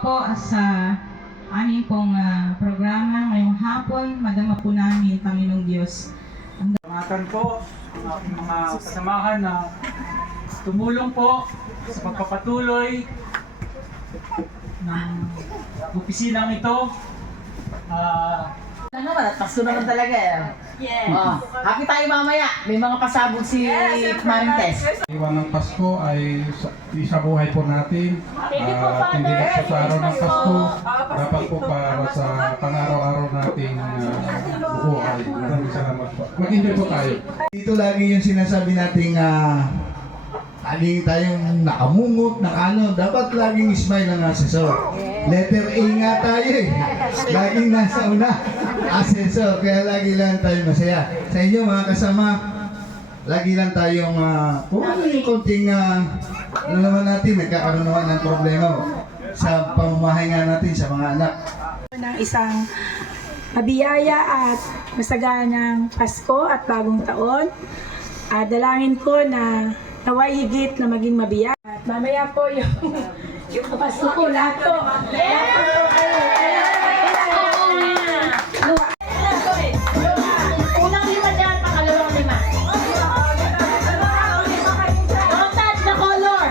po sa aming pong programa ngayong hapon. Madama po namin, Panginoong Diyos. Salamatan ko ang aking mga kasamahan na tumulong po sa pagpapatuloy ng opisinang ito. Ano ba? Pasko naman talaga eh. Yes. Happy tayo mamaya. May mga pasabog si Marintes. Iwan ng Pasko ay sa buhay po natin. Hindi lang po sa araw ng Pasko. Dapat po para sa pang-araw-araw nating buhay. Maraming salamat po. Mag-enjoy po tayo. Dito lagi yung sinasabi nating laging tayong nakamungot, nakano. Dapat laging smile ang asesor. Letter A nga tayo eh. Laging nasa una. Asesor. Kaya lagi lang tayo masaya. Sa inyo mga kasama, lagi lang tayong kung ano yung konting ano naman natin, nagkakaroon naman ng problema sa pamamahay nga natin sa mga anak. Ng isang mabiyaya at masaganang Pasko at bagong taon. Dalangin ko na naway higit na maging mabiyaya. At mamaya po yung Pasko ko lahat po. Unang 5 dyan, pangalawang 5. Don't touch the color.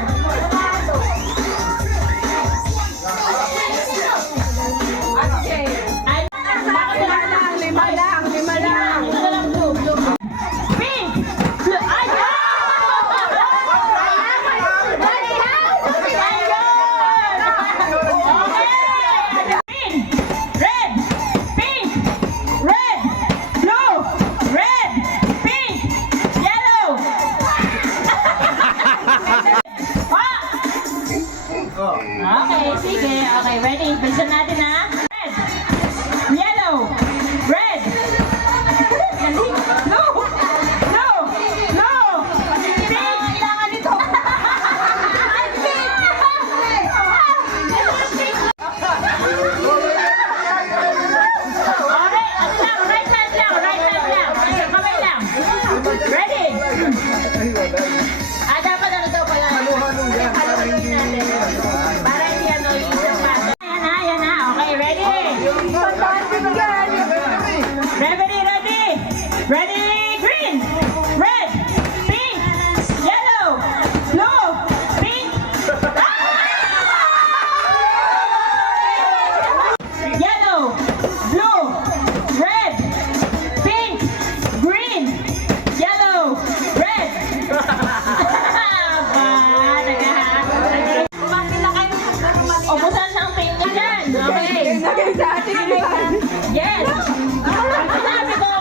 Lima lang. Pink! Ayun! Red! Pink! Red! Blue! Red! Pink! Yellow! Okay, sige. Okay, ready? Bilisan natin ha. Red! Yellow! Red! Blue! Blue! Blue! Pink! Kailangan nito! Okay, ano lang, right hand lang. Kamay lang. Ready? Dapat ano daw kaya? Halo-halong yan. Para hindi ano, yung isang paso. Yan na. Okay, ready? Ready? Green! Red! Pink! Yellow! Blue! Pink! Yellow! Blue! Red! Pink! Green! Yellow! Red! Ubusan ng pink na dyan! Okay! Yes! Sabi ko,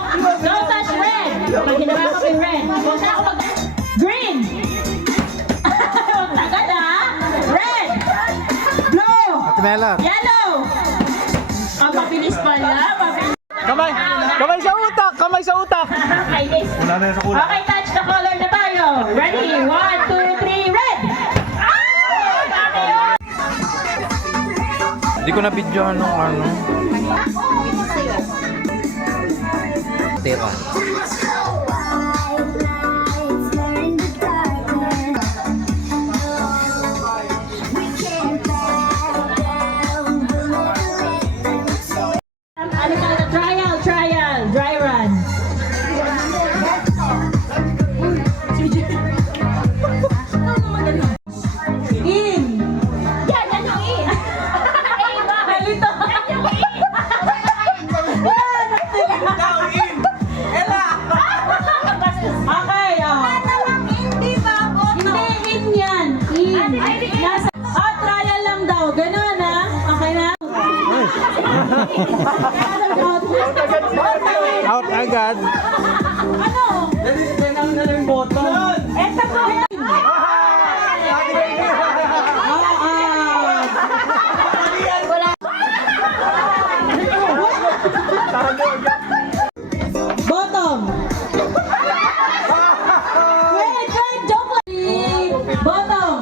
don't touch red! Pag hinawa ko yung red, huwag na ako green! Tagad ha! Red! Blue! Yellow! Ang mabilis pala! Kamay sa utak! Kainis! Wala na yan sa kulang. Okay, touch the color na tayo! Ready? 1, 2, 3, red! Hindi ko na-videohan nung ano. Tira. Ano ka na? Trial! Dry run! In! Yan yung in! Nalito! Okay, Hindi, in yan. In. Trial lang daw. Ganun, ha? Okay na? Out agad. Ano? Eto ko. Bottom. Wait, joke lang. Bottom.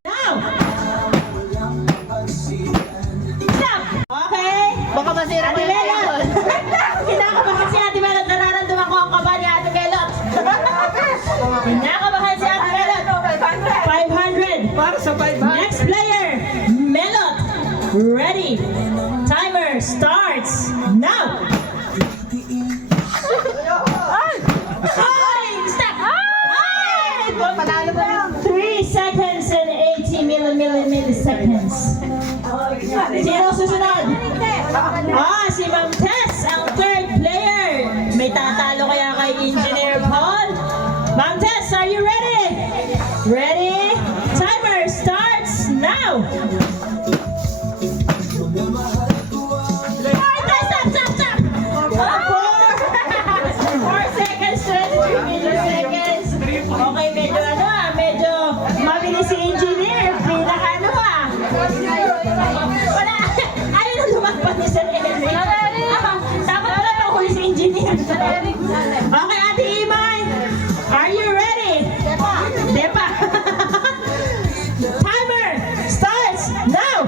Now. Stop. Okay. Baka masira Ate Melot. Kinakabahan si Ate Melot. Nararamdaman ko ang kaba ni Ate Melot. Kinakabahan si Ate Melot. ready? Timer starts now! Ay! Stop! Ay! 3 seconds and 80 milliseconds. Sino susunod? Si Ma'am Tess, ang third player. May tatalo kaya kay Engineer Paul? Ma'am Tess, are you ready? Ready? Timer starts now! Stop! 4 seconds, 23 milliseconds. Okay, medyo mabilis si Engineer. Wala, ayaw na lumagpas ni Sir Eric. Dapat wala pa huli si Engineer. Okay, Ate Imay, are you ready? Depa. Timer starts now!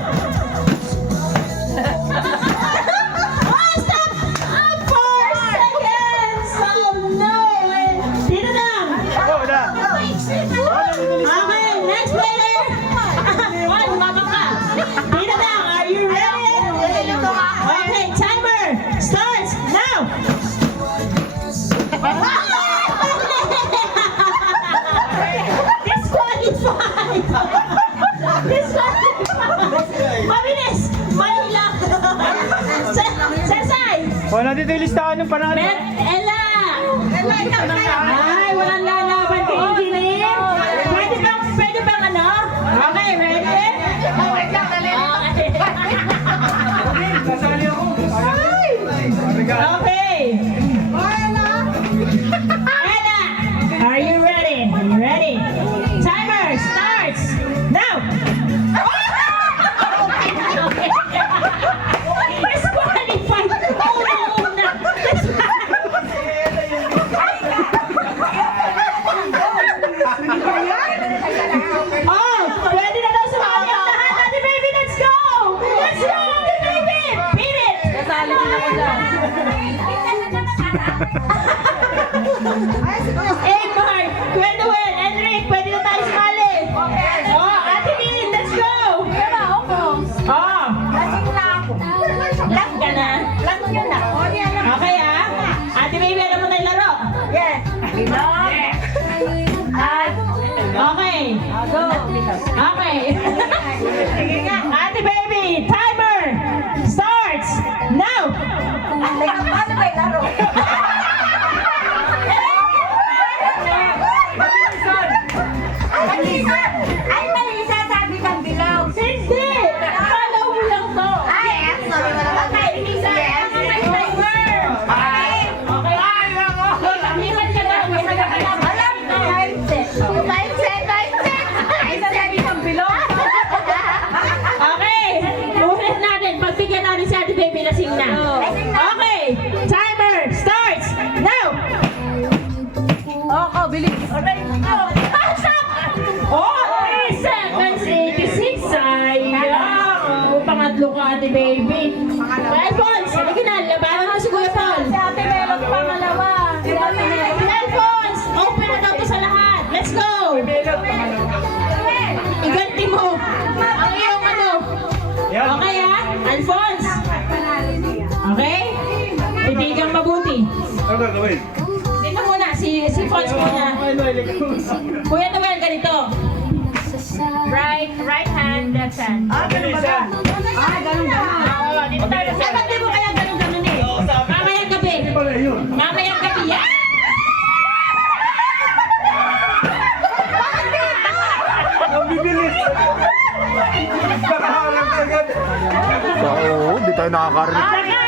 Stop! 4 seconds! Oh no! Dito lang! Okay, next player! Wala, lumabang ka! Dito lang, are you ready? Okay, timer starts now! Disqualified! Mabilis! Mali lang! Sarsay! Nandito yung listahan ng panalo. Ella! Ay, walang lalaban kay Engineer. Pwede bang ano? Okay, ready? Nasali ako. Okay. Ella, are you ready? Ready? Timer starts now! Disqualified! Una! Oh, pwede na daw sumali ang lahat. Ate Baby, let's go! Let's go, Ate Baby! Beat it! Mark, Gwendolyn, Enric, pwede na tayo sumali. Oh, Ate Min, let's go! Oh, lock ka na? Okay ah. Ate Baby, alam mo na yung laro? Okay. Okay. Ate Baby, timer starts now! Hindi! Follow mo lang to. Okay, ulit natin. Pagbigyan natin si Ate Baby lasing na. Okay, timer starts now! Stop! Oh, 3 seconds, 86. Sayang. Pangatlo ka, Ate Baby. Alphonse, sige na. Labanan mo si Kuya Paul. Si Alphonse, open na daw to sa lahat. Let's go! Iganti mo ang iyong ano. Okay ah, Alphonse? Okay? Titigang mabuti. Ano gagawin? Dito muna, si Fons muna. Kuya Noel, ganito. Right hand, left hand. Ganun ba? Oo, dito tayo. Ba't di mo kaya ganun eh? Mamayang gabi. Mamayang gabi. Yeah! Ang bibilis! Nakaharap agad! Oo, di tayo nakakarinig.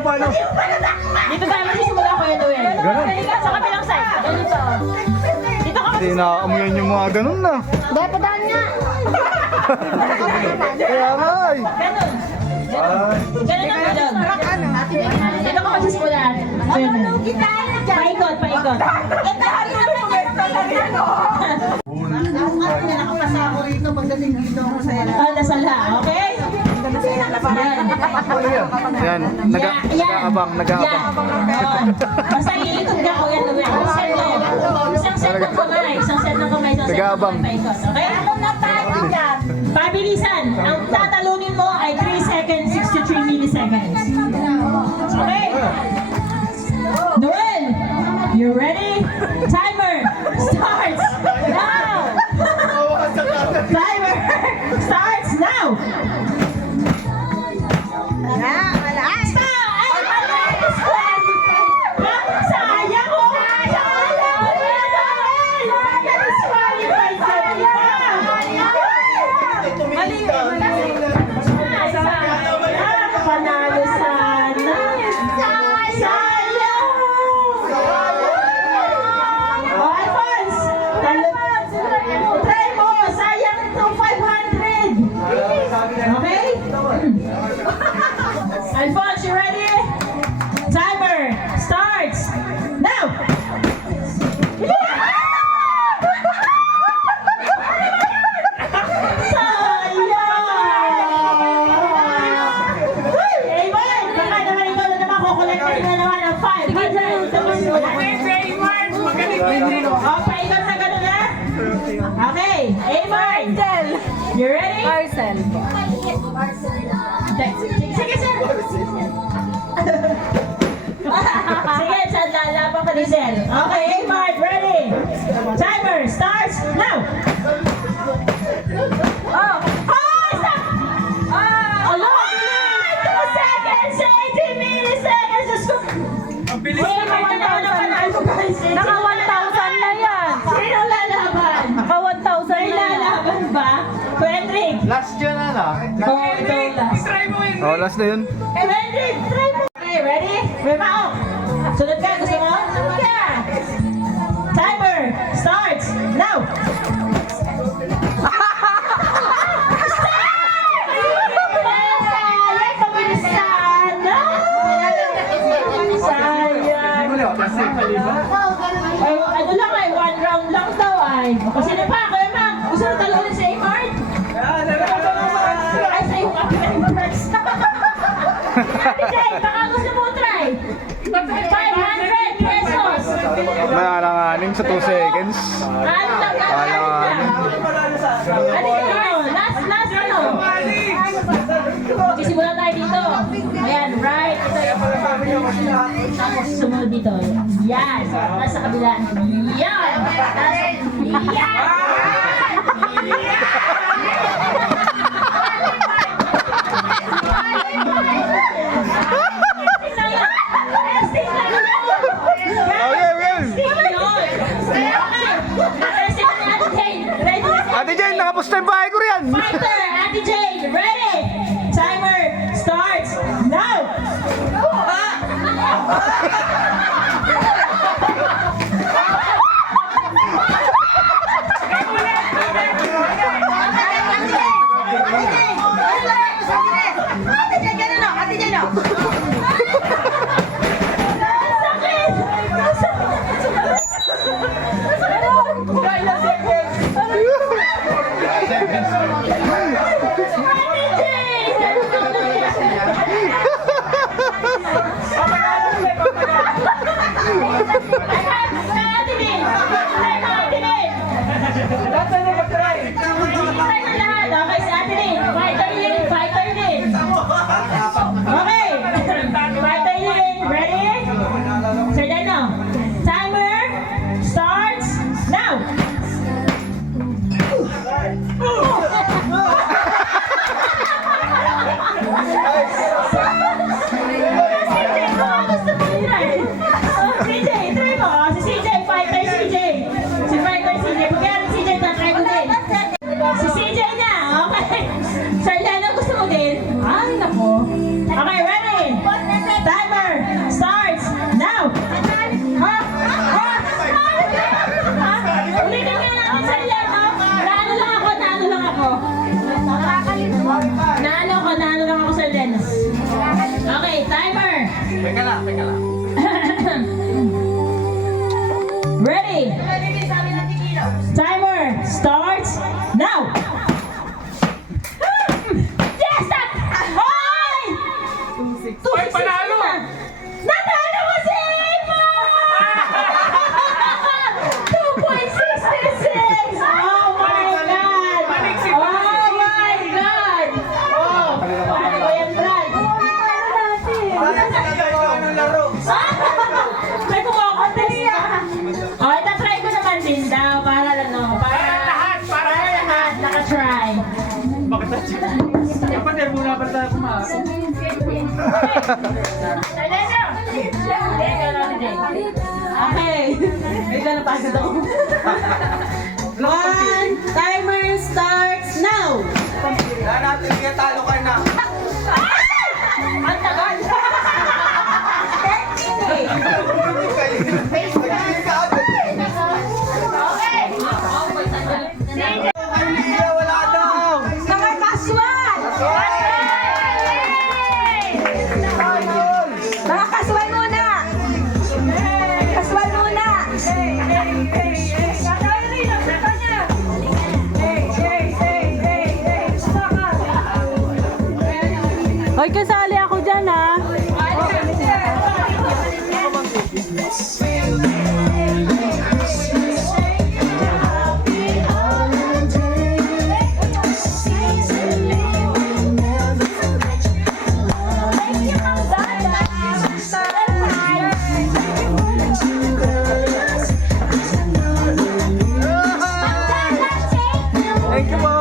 Paano? Dito tayo magsisimula, Kuya Noel. Ganun. Sa kabilang side. Ganito. Dito ka Hindi nakaamuyan yung mga ganun na. Dapadaan nga. Kaya nga eh. Ganun. Ganun ang bilog. Dito ka magsisimula. Paikot. Nakapasama rito pagdating dito ako sa Dasal ha, okay? Yan, nag-aabang. Yan. Basta iikot ka o yan. Isang set ng kamay. Isang set ng kamay. Nag-aabang. Okay? Ako na tayo dyan. Pabilisan. Ang tatalunin mo ay 3 seconds, 63 milliseconds. Okay? Noel, you ready? Timer starts now! Timer starts now! Sayang ko! Panalo sana! Sayang! O, Alphonse! Try mo! Sayang itong 500! Okay? Alphonse, you ready? Timer starts now! Sayang! Baka naman ikaw na naman kukolektahin na naman ang 500. O, paikot na gano'n na? Okay, Amon! You ready? Marcel. Sige, sir! Sige, sir, lalaban ka ni sir. Okay, Amon, ready? Timer starts now! Oh! Stop! Hello? 2 seconds, 80 milliseconds! Diyos ko! Ang bilis Amon na naman ang panalo, guys. Naka 1,000 na yan. Sino lalaban? Naka 1,000 May na yan. lalaban ba? Patrick! Last yun na. Oh, ito last. Try mo yun. Oh, last na yun. Patrick, try mo! Okay, ready? Remao! Sunod ka, gusto mo? Sunod ka! Timer starts now! Sayang, pabilisan! Sayang! Ay, ano lang ay, 1 round lang daw ay. Sino pa? Kuya Mac, gusto mo talunin si Amart? Ay, sa'yo ka pinag-press. Ate Jay, baka gusto mo try. 500 pesos. Malanganin sa 2 seconds. Ano lang, ano. Ate Jay, last ano. Magsisimula tayo dito. Ayan, right. Ito yung tapos sumunod dito. Yan. Nasa kabila. Yan. Ate Jane, nakapusta yung bahay ko riyan. Fighter, Ate Jane, ready? Timer starts now! Ready? Timer starts now! Yes! Oh! Bakit dapat yan muna ba tayo kumain? Okay. May na pagod ako. One, timer starts now. natin kaya talo ka na. Ang tagal. 10 minutes. Wala daw. Mga kaswal! Mga kaswal muna! Kaswal muna! Hoy, kasali ako dyan ha! Thank you po.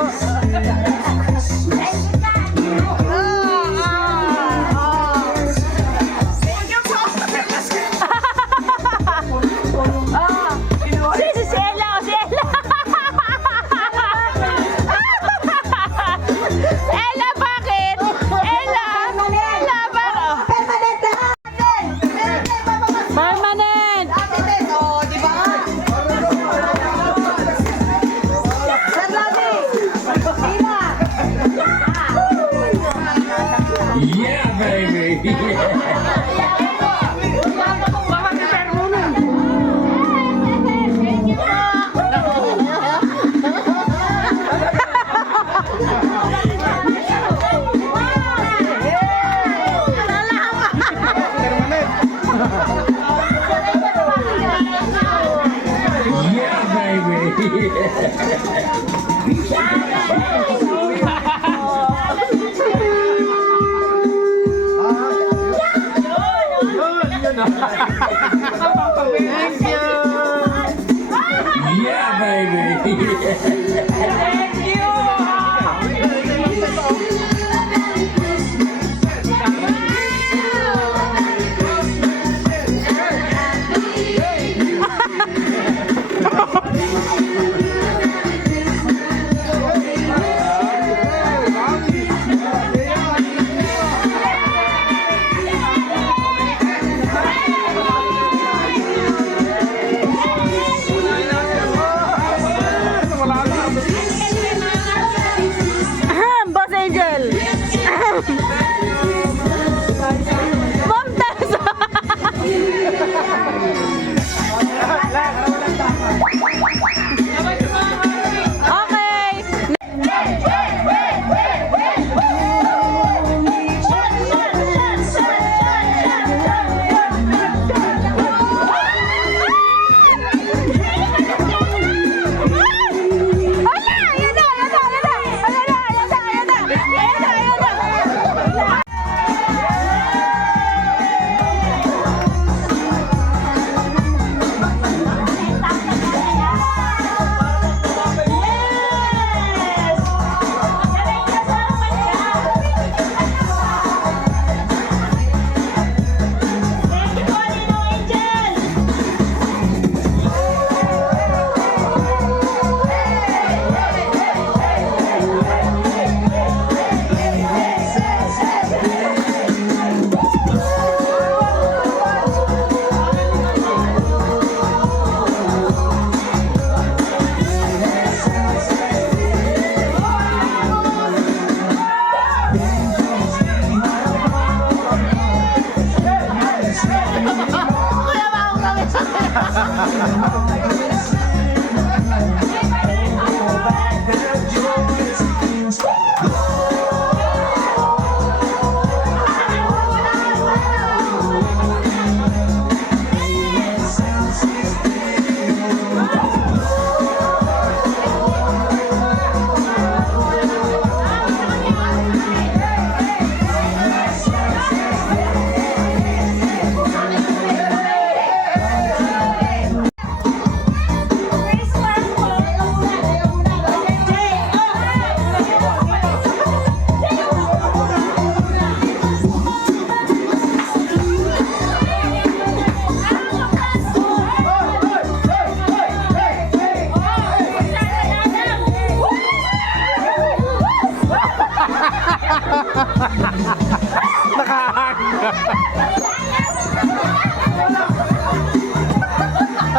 Nakahang.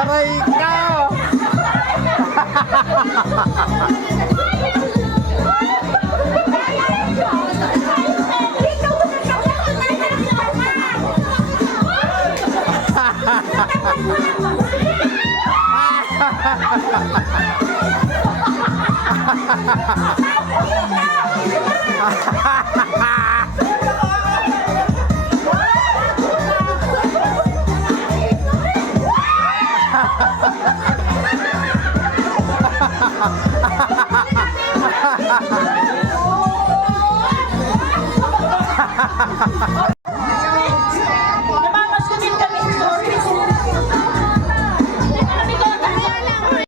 Aray ka. Namamas ko din kami sa stories. Kami ko, kaya lang.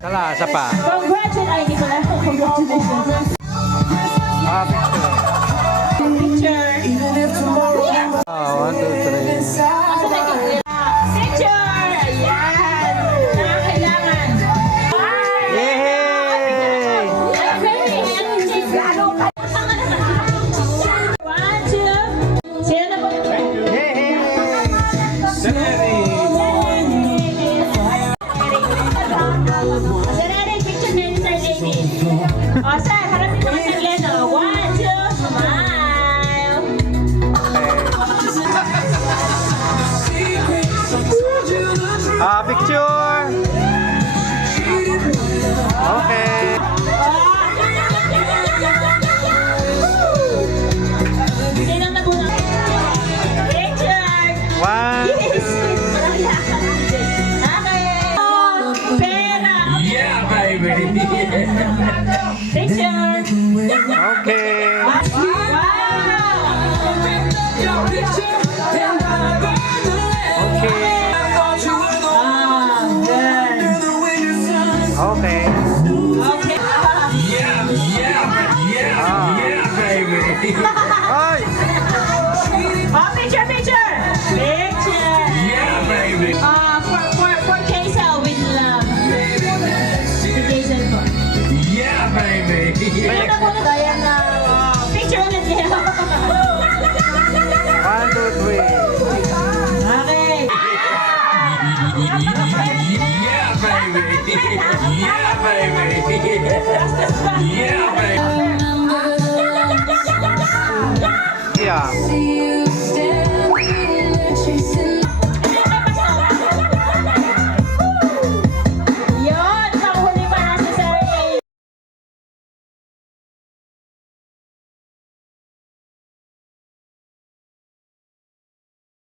Tala, isa pa. Congratulations! Ay, hindi pala. Congratulations. Picture. Oh, 1, 2, 3. Asa na yung picture? Ayan. Nakakailangan. Yay! One, two. Sino na po? Sarari, picture na Sir David. O, sir, harapin naman ng Leno. One, two, smile. Picture. Okay. Sino na po na? Picture. 1. Yes! Okay. Pera. Yeah, baby! Picture. Okay. Okay. Okay. Ay! Picture. For Kaisel with love. Si Kaisel po. Sino na po na tayo na picture ulit niya. 1, 2, 3. Okay. Yeah, baby!